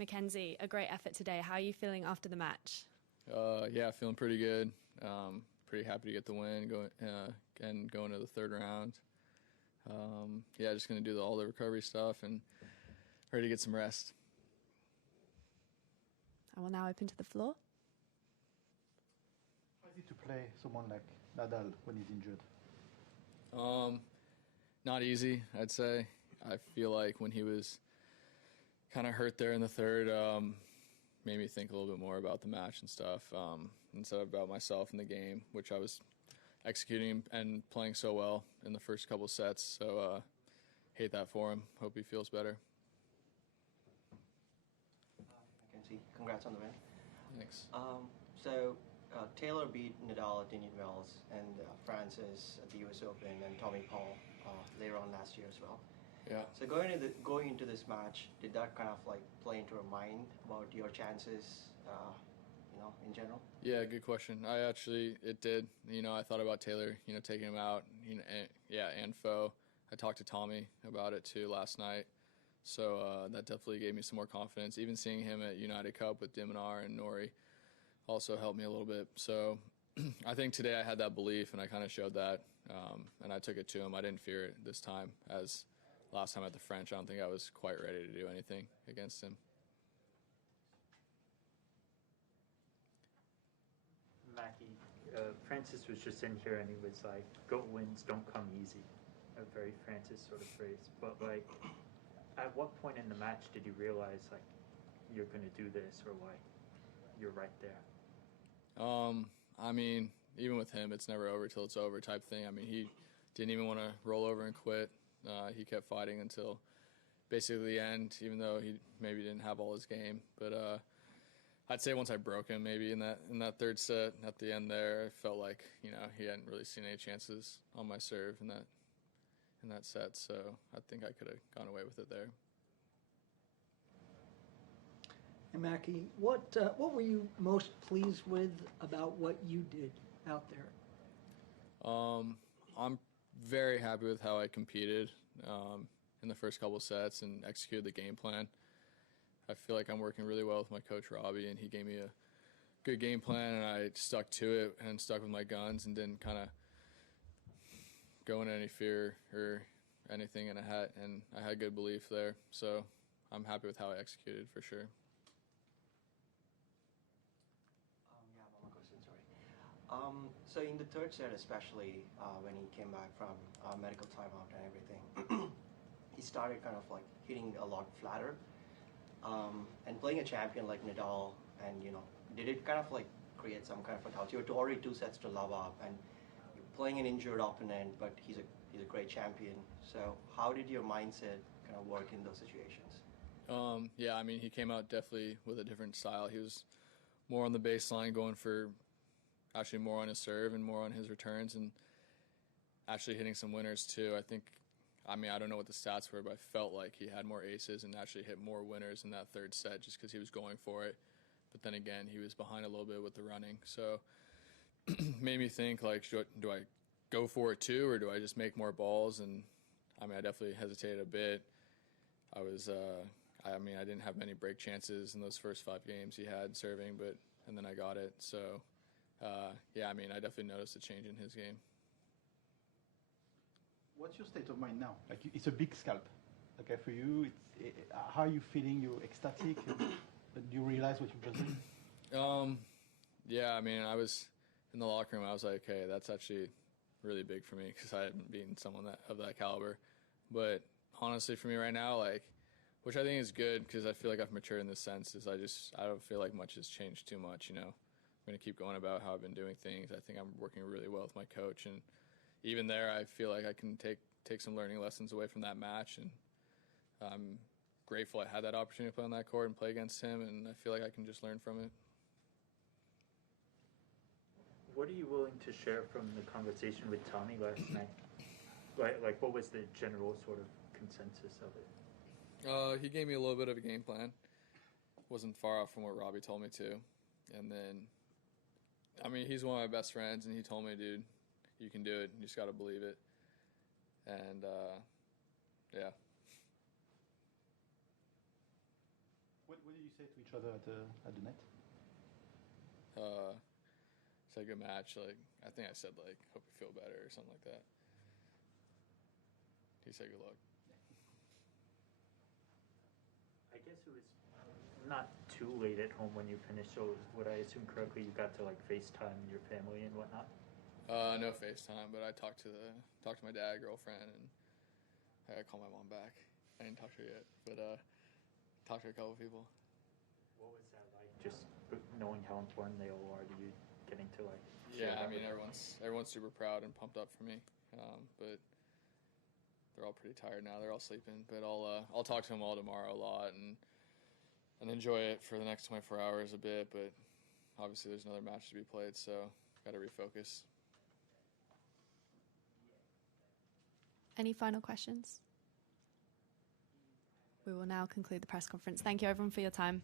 Mackenzie, a great effort today. How are you feeling after the match? Yeah, feeling pretty good. Pretty happy to get the win and going to the third round. Yeah, just going to do all the recovery stuff and ready to get some rest. I will now open to the floor. How is it to play someone like Nadal when he's injured? Not easy, I'd say. I feel like when he was kind of hurt there in the third, made me think a little bit more about the match and stuff, instead of about myself in the game, which I was executing and playing so well in the first couple sets. So hate that for him. Hope he feels better. Mackenzie, congrats on the win. Thanks. Taylor beat Nadal at Indian Wells and Francis at the US Open and Tommy Paul later on last year as well. Yeah. So going into this match, did that kind of like play into your mind about your chances, in general? Yeah, good question. It did. I thought about Taylor, taking him out, and Foe. I talked to Tommy about it too last night. So that definitely gave me some more confidence. Even seeing him at United Cup with Diminar and Nori also helped me a little bit. So I think today I had that belief and I kind of showed that, and I took it to him. I didn't fear it this time. As last time at the French, I don't think I was quite ready to do anything against him. Mackie, Francis was just in here and he was like, "Goat wins don't come easy," a very Francis sort of phrase. But like, at what point in the match did you realize like you're going to do this, or like you're right there? I mean, even with him, it's never over till it's over type thing. I mean, he didn't even want to roll over and quit. He kept fighting until basically the end, even though he maybe didn't have all his game. But I'd say once I broke him, maybe in that third set at the end there, I felt like he hadn't really seen any chances on my serve in that set. So I think I could have gone away with it there. And Mackie, what were you most pleased with about what you did out there? I'm very happy with how I competed in the first couple sets and executed the game plan. I feel like I'm working really well with my coach, Robbie, and he gave me a good game plan, and I stuck to it and stuck with my guns and didn't kind of go into any fear or anything, and I had good belief there. So I'm happy with how I executed for sure. One question, sorry. So in the third set, especially when he came back from medical timeout and everything, he started kind of like hitting a lot flatter. And playing a champion like Nadal, and did it kind of like create some kind of a doubt? You're already 2 sets to love up, and you're playing an injured opponent, but he's a great champion. So how did your mindset kind of work in those situations? Yeah, I mean, he came out definitely with a different style. He was more on the baseline, going for actually more on his serve and more on his returns, and actually hitting some winners too. I don't know what the stats were, but I felt like he had more aces and actually hit more winners in that third set just because he was going for it. But then again, he was behind a little bit with the running. So made me think, like, do I go for it too, or do I just make more balls? And, I definitely hesitated a bit. I didn't have many break chances in those first 5 games he had serving, and then I got it. So, I definitely noticed a change in his game. What's your state of mind now? Like, it's a big scalp. Okay, for you, how are you feeling? You ecstatic? Do you realize what you just did? Yeah, I was in the locker room. I was like, okay, that's actually really big for me because I haven't beaten someone of that caliber. But honestly, for me right now, like, which I think is good because I feel like I've matured in this sense, is I don't feel like much has changed too much. I'm going to keep going about how I've been doing things. I think I'm working really well with my coach, and even there, I feel like I can take some learning lessons away from that match, and I'm grateful I had that opportunity to play on that court and play against him, and I feel like I can just learn from it. What are you willing to share from the conversation with Tommy last night? Like, what was the general sort of consensus of it? He gave me a little bit of a game plan. Wasn't far off from what Robbie told me to. And then, he's one of my best friends, and he told me, dude, you can do it. You just got to believe it. And, yeah. When What did you say to each other at the net? Said good match. Like, I think I said, like, hope you feel better or something like that. He said good luck. I guess it was not too late at home when you finished, so would I assume correctly you got to like FaceTime your family and whatnot? No FaceTime, but I talked to my dad, girlfriend, and I called my mom back. I didn't talk to her yet, but talked to a couple people. What was that like? Just knowing how important they all are to you, getting to like. Yeah, I mean everyone's super proud and pumped up for me, but they're all pretty tired now. They're all sleeping, but I'll talk to them all tomorrow a lot and enjoy it for the next 24 hours a bit. But obviously there's another match to be played, so got to refocus. Any final questions? We will now conclude the press conference. Thank you everyone for your time.